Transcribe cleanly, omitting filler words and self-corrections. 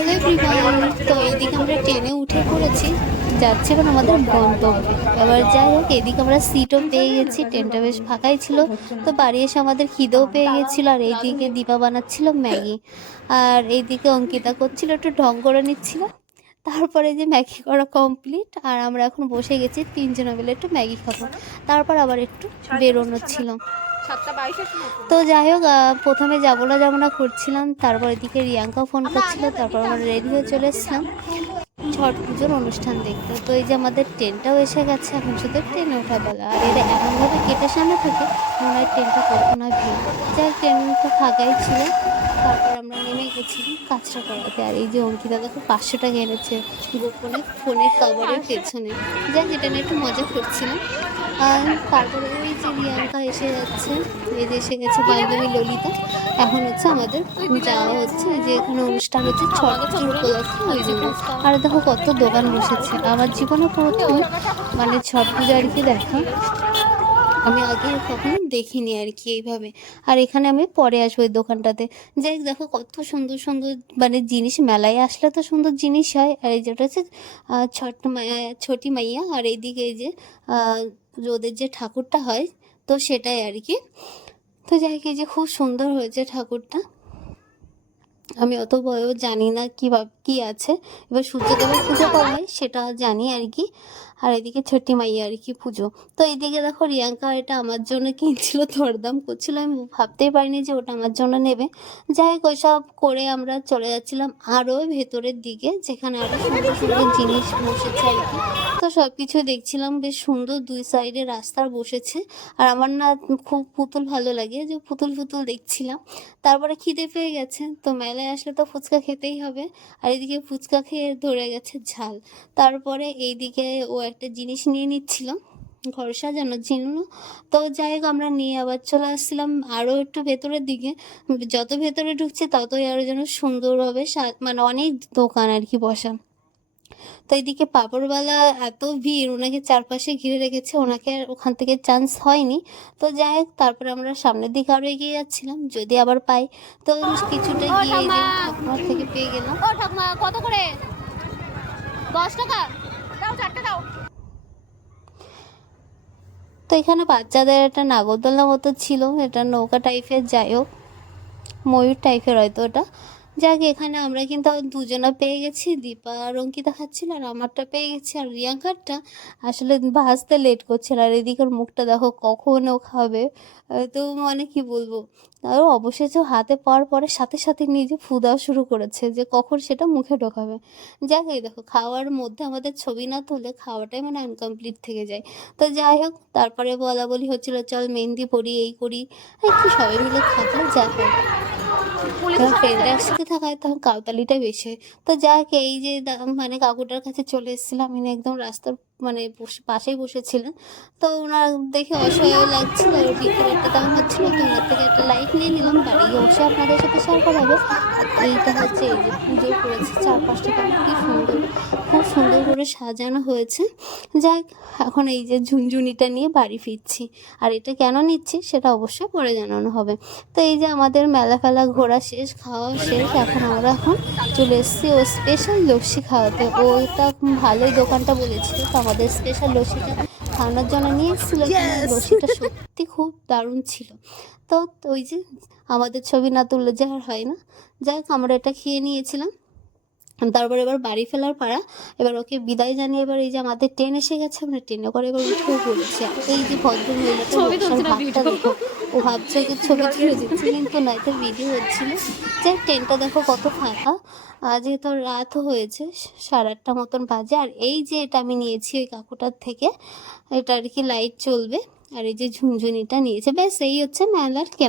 Hello everyone, তো এইদিকে আমরা ট্রেনে উঠে পড়েছি, যাচ্ছি এখন আমাদের গন্তব্যে। এবার যাই হোক, এদিকে আমরা সিটও পেয়ে গেছি, ট্রেনটা বেশ ফাঁকাই ছিল। তো বাড়ি এসে আমাদের খিদেও পেয়ে গেছিলো, আর এইদিকে দীপা বানাচ্ছিল ম্যাগি, আর এইদিকে অঙ্কিতা করছিল একটু ঢং করে নিচ্ছিল। তারপরে যে ম্যাগি করা কমপ্লিট, আর আমরা এখন বসে গেছি তিনজনে মিলে একটু ম্যাগি খাবো, তারপর আবার একটু বেরোনো ছিল। তো যাই হোক, প্রথমে যাবো না করছিলাম, তারপর এদিকে রিয়াঙ্কা ফোন করছিল, তারপর আমরা রেডি হয়ে চলে এসেছিলাম ছট পুজোর অনুষ্ঠান দেখতে। তো এই যে আমাদের ট্রেনটাও এসে গেছে, এখন শুধু ট্রেনে ওঠা বেলা। আর এরা এমনভাবে কেটে সামনে থাকে মনে হয় ট্রেনটা কখন হয় ভিড়। যাই ট্রেনটা ফাঁকাই ছিল, তারপর আমরা নেমে গেছিলাম কাঁচরাপাড়াতে। আর এই যে অঙ্কিতা দেখো 500 টাকা এনেছে গোপনে ফোনের কভারের পেছনে। যাক, এটা নিয়ে একটু মজা করছিলাম। আর তারপরে ওই যে রিয়াঙ্কা এসে যাচ্ছে, এই যে এসে গেছে বান্ধবী ললিতা। এখন হচ্ছে আমাদের যাওয়া হচ্ছে, যে এখানে অনুষ্ঠান হচ্ছে ছট পুজোর উপলক্ষে, ওই জন্য। আর দেখো কত দোকান বসেছে, আমার জীবনে প্রথম মানে ছট পুজো আর কি দেখা, আমি আগে কখনো দেখিনি আর কি এইভাবে। আর এখানে আমি পরে আসবো এই দোকানটাতে। যাই হোক, দেখো কত সুন্দর সুন্দর মানে জিনিস, মেলায় আসলে তো সুন্দর জিনিস হয়। আর এই যেটা হচ্ছে ছোটি মাইয়া, আর এইদিকে এই যে ওদের যে ঠাকুরটা হয়, তো সেটাই আর কি। তো যাই হোক, এই যে খুব সুন্দর হয়েছে ঠাকুরটা। আমি অত বয়ও জানি না কি আছে। এবার সূর্যদেবের পুজো করা হয় সেটা জানি আর কি। আর এদিকে ছোটি মাইয়া আর কি পুজো। তো এইদিকে দেখো রিয়াঙ্কা এটা আমার জন্য কিনছিল, দরদাম করছিল, আমি ভাবতেই পারিনি যে ওটা আমার জন্য নেবে। যাই হোক, ওইসব করে আমরা চলে যাচ্ছিলাম আরও ভেতরের দিকে, যেখানে আরও সুন্দর সুন্দর জিনিস বসেছে আর কি। তো সব কিছু দেখছিলাম, বেশ সুন্দর দুই সাইডে রাস্তার বসেছে। আর আমার না খুব পুতুল ভালো লাগে, যে পুতুল ফুতুল দেখছিলাম। তারপরে খিদে পেয়ে গেছে, তো মেলায় আসলে তো ফুচকা খেতেই হবে। আর এদিকে ফুচকা খেয়ে ধরে গেছে ঝাল। তারপরে এইদিকে ও একটা জিনিস নিয়ে নিচ্ছিল ঘর সাজানোর জন্য। তো যাই হোক, আমরা নিয়ে আবার চলে আসছিলাম আরও একটু ভেতরের দিকে। যত ভেতরে ঢুকছে ততই আরও যেন সুন্দর হবে, মানে অনেক দোকান আর কি বসা। তো এইদিকে পাঁপড়ওয়ালা এত ভিড়, ওনাকে চারপাশে ঘিরে রেখেছে, ওনাকে আর ওখান থেকে চান্স হয়নি। তো যাই হোক, তারপরে আমরা সামনের দিকে আরও এগিয়ে যাচ্ছিলাম, যদি আবার পাই। তো কিছুটা গিয়ে এই যে ঠাকুমার থেকে পেয়ে গেলাম। ও ঠাকুমা, কত করে? 10 টাকা দাও, 4টা দাও। তো এখানে বাচ্চাদের একটা নাগরদোলনা মতো ছিল, এটা নৌকা টাইপের, যাই হোক ময়ূর টাইপের হয়তো ওটা। যাক, এখানে আমরা কিন্তু দুজনা পেয়ে গেছি, দীপা আর অঙ্কিতা খাচ্ছিল, আর আমারটা পেয়ে গেছি। আর রিয়াঙ্কারটা আসলে ভাজতে লেট করছিল, আর এদিকের মুখটা দেখো কখন ও খাবে। তো মানে কি বলবো, আর অবশেষে হাতে পাওয়ার পরে সাথে সাথে নিজে ফুদাও শুরু করেছে যে কখন সেটা মুখে ঢোকাবে। যাক, এই দেখো খাওয়ার মধ্যে আমাদের ছবি না তুললে খাওয়াটাই মানে আনকমপ্লিট থেকে যায়। তো যাই হোক, তারপরে বলা বলি হচ্ছিল চল মেহেন্দি পরি, এই করি, এই কি সবাই মিলে থাকলে যা হয়। যখন ফ্রেন্ডরা একসাথে থাকায় তখন কাউতালিটা বেশি হয়। তো যাক, এই যে মানে কাকুটার কাছে চলে এসেছিলাম, আমি একদম রাস্তার মানে পাশেই বসেছিলেন। তো ওনার দেখে অসহায় লাগছিল, আর বিকেলটা তেমন হচ্ছিল, তো ওনার থেকে একটা লাইট নিয়ে নিলাম, বাড়ি অবশ্যই আপনাদের সাথে শেয়ার করা হবে। আর এইটা হচ্ছে এই যে পুজো করেছে, চারপাশটা কেমন কি সুন্দর, খুব সুন্দর করে সাজানো হয়েছে। যাক, এখন এই যে ঝুনঝুনিটা নিয়ে বাড়ি ফিরছি। আর এটা কেন নিচ্ছি সেটা অবশ্যই পরে জানানো হবে। তো এই যে আমাদের মেলা ফেলা ঘোরা শেষ, খাওয়া শেষ, এখন আমরা চলে এসেছি ও স্পেশাল লস্যি খাওয়াতে। ওটা ভালোই দোকানটা বলেছিল, তো আমাদের স্পেশাল লস্যিটা খাওয়ানোর জন্য নিয়ে এসেছিলো। লস্যিটা সত্যি খুব দারুণ ছিল। তো ওই যে আমাদের ছবি না তুললে যে আর হয় না। যাই হোক, আমরা এটা খেয়ে নিয়েছিলাম। তারপর এবার বাড়ি ফেলার পাড়া। এবার ওকে বিদায় জানিয়ে এবার এই যে আমাদের ট্রেন এসে গেছে, আমরা ট্রেনে করে এবার উঠেও পড়েছি। আর এই যে ভদ্র মহিলাটা বসার ভাবটা দেখো, ও ভাবছে ওকে ছবি তুলে দিচ্ছে, কিন্তু নয়, তো ভিডিও হচ্ছিল। যে ট্রেনটা দেখো কত ফাঁকা, যেহেতু রাতও হয়েছে, 8:30 মতন বাজে। আর এই যে এটা আমি নিয়েছি ওই কাকুটার থেকে, এটা আর কি লাইট চলবে, আর এই যে ঝুনঝুনিটা নিয়েছে, ব্যাস এই হচ্ছে মেলার কেনা।